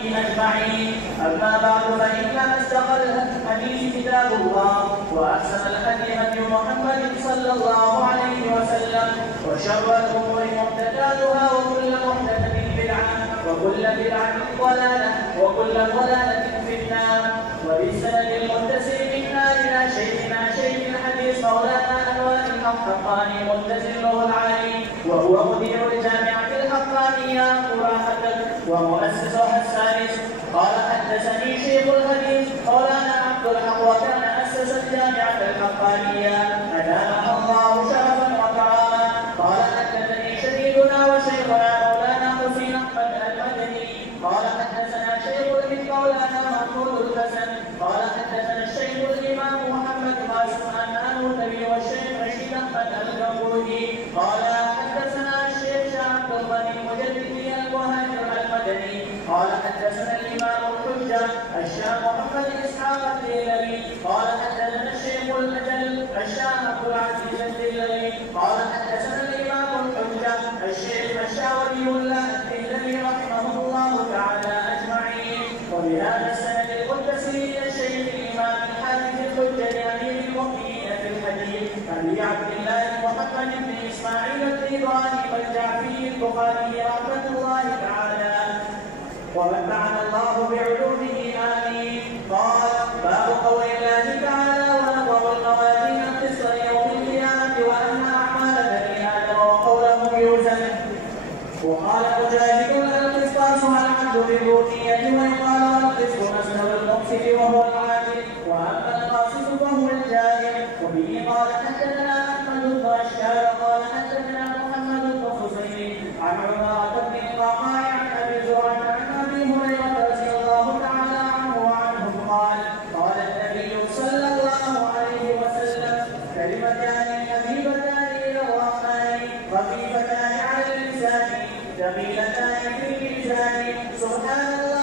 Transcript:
أجمعين. أما بعد فإن أصدق الحديث كتاب الله وأحسن الهدي هدي محمد صلى الله عليه وسلم وشر الأمور محدثاتها وكل محدثة بدعة وكل بدعة ضلالة وكل ضلالة في النار. وبالسند المتصل منا إلى شيخنا شيخ الحديث مولانا أنوار الحقاني متزله العالي وهو مدير الجامعة الحقانية قراءة ومؤسسها السادس. قال حدثني شيخ الحديث مولانا عبد الحق وكان أسس الجامعة الحقانية أدامها الله شرفا وكرما. قال حدثني شهيدنا وشيخنا مولانا حسين أحمد المدني قال حدثنا شيخ الحديث مولانا محمود الحسن قال حدثنا الشيخ الإمام محمد قاسم النانوتي والشيخ رشيد أحمد الجمهوري قال حدثنا الشيخ عبد الغني مجددي المهاجر المدني قال حدثنا الإمام الحجة الشام محمد إسحاق الديلمي قال حدثنا الشيخ الأجل الشام عبد العزيز الديلمي قال حدثنا الإمام الحجة الشيخ الشاوري الله الديلمي رحمه الله تعالى أجمعين. وبهذا السند المتصل إلى الشيخ الإمام الحافظ الحجة أمير المؤمنين في الحديث أبي عبد الله محمد بن إسماعيل بن إبراهيم الجعفري البخاري رحمة الله تعالى ومتعنا الله بعلومه آمين. قال باب قول الله تعالى ونضع الموازين القسط يوم القيامة وأن أعمال بني آدم وقولهم يوزن. وقال مجاهد القسطاس العدل بالروحية ويقال القسط مصدر المقسط وهو العادل وأما القاسط فهو الجاهل. وبه قال حدثنا أحمد بن بشار قال حدثنا محمد بن حسين عن عمارة بن القعقاع عن أبي زرعة عن أبي هريرة رضي الله تعالى عنه وعنهم قال قال النبي صلى الله عليه وسلم كلمتان حبيبتان إلى الرحمن خفيفتان على اللسان ثقيلتان في الميزان سبحان الله